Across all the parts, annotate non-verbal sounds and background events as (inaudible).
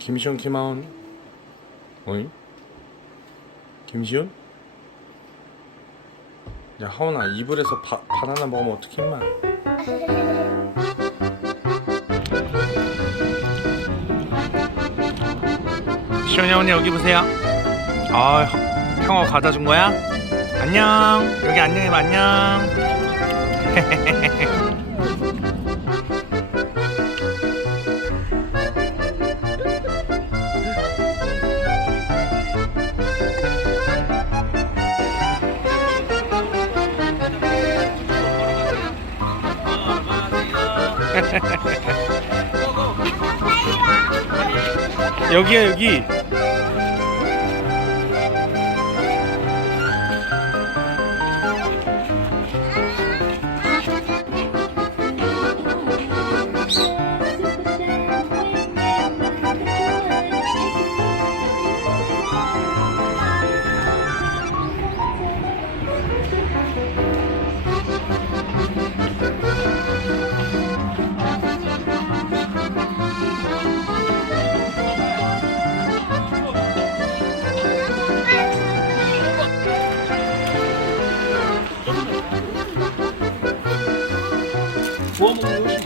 김시훈 김하온 어이? 김시훈? 야 하온아 이불에서 바, 바나나 먹으면 어떡해 임마 시훈이 언니 여기 보세요 아 형아 과자 준 거야? 안녕 여기 안녕해 봐 안녕 (laughs) 여기야 여기 구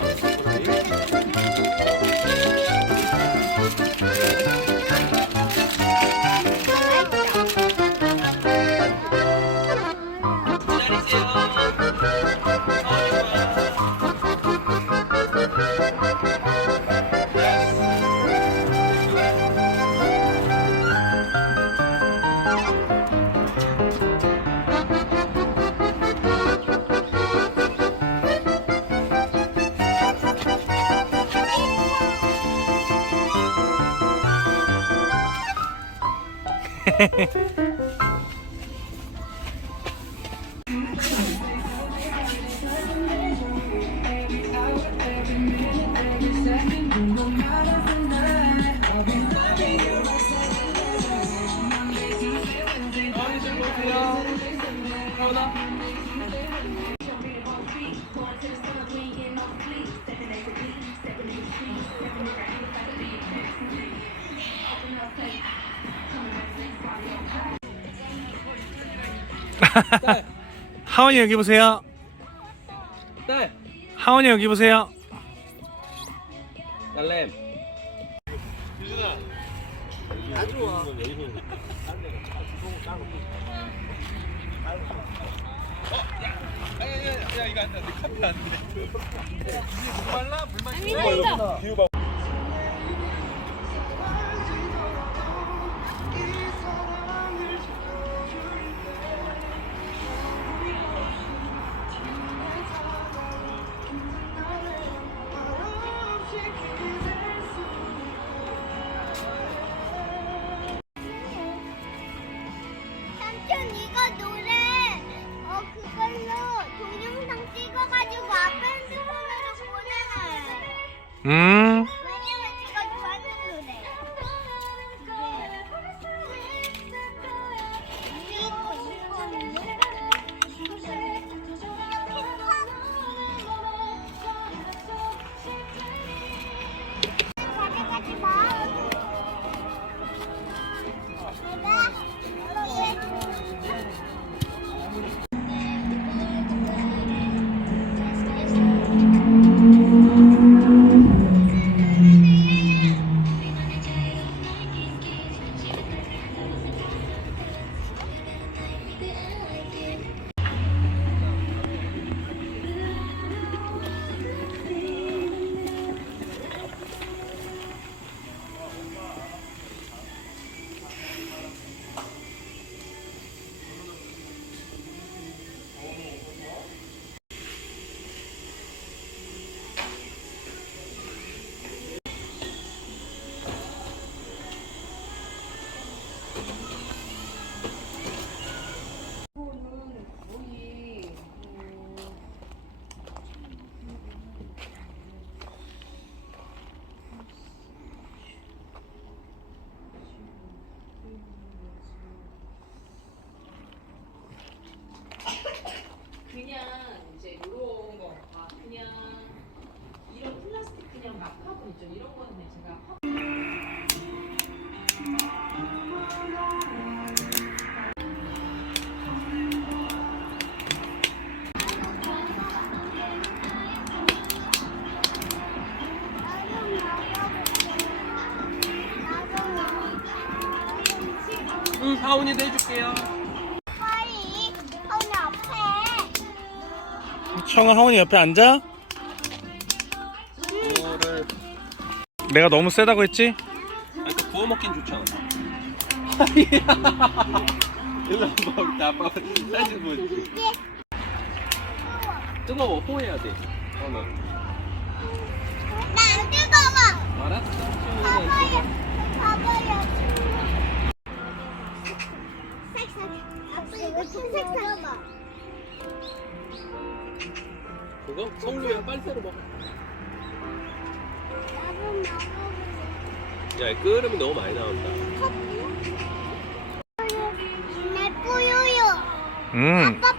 훨씬 맛있어. (laughs) 하원이 여기 보세요. 딸, 하원이 여기 보세요. 딸램. 삼촌 음 있죠. 이런 거는 제가 화- 응, 하온이도 해줄게요. 빨리 오늘 앞에 형아 하원이 옆에 앉아? 내가 너무 세다고 했지? 아니 그 구워 먹긴 좋잖아. (laughs) 일로 와봐, 우리 아빠 사진 보여줄게. 뜨거워, 호해야 돼. 하나. 나안 뜨거워. 알았어. 봐봐요. 봐봐요. 색색. 아빠 이거 흰색 봐봐. 그거? 성류야 빨대로 먹어. 야, 끓으면 너무 많이 나온다. 내 뿌요요. 음 아빠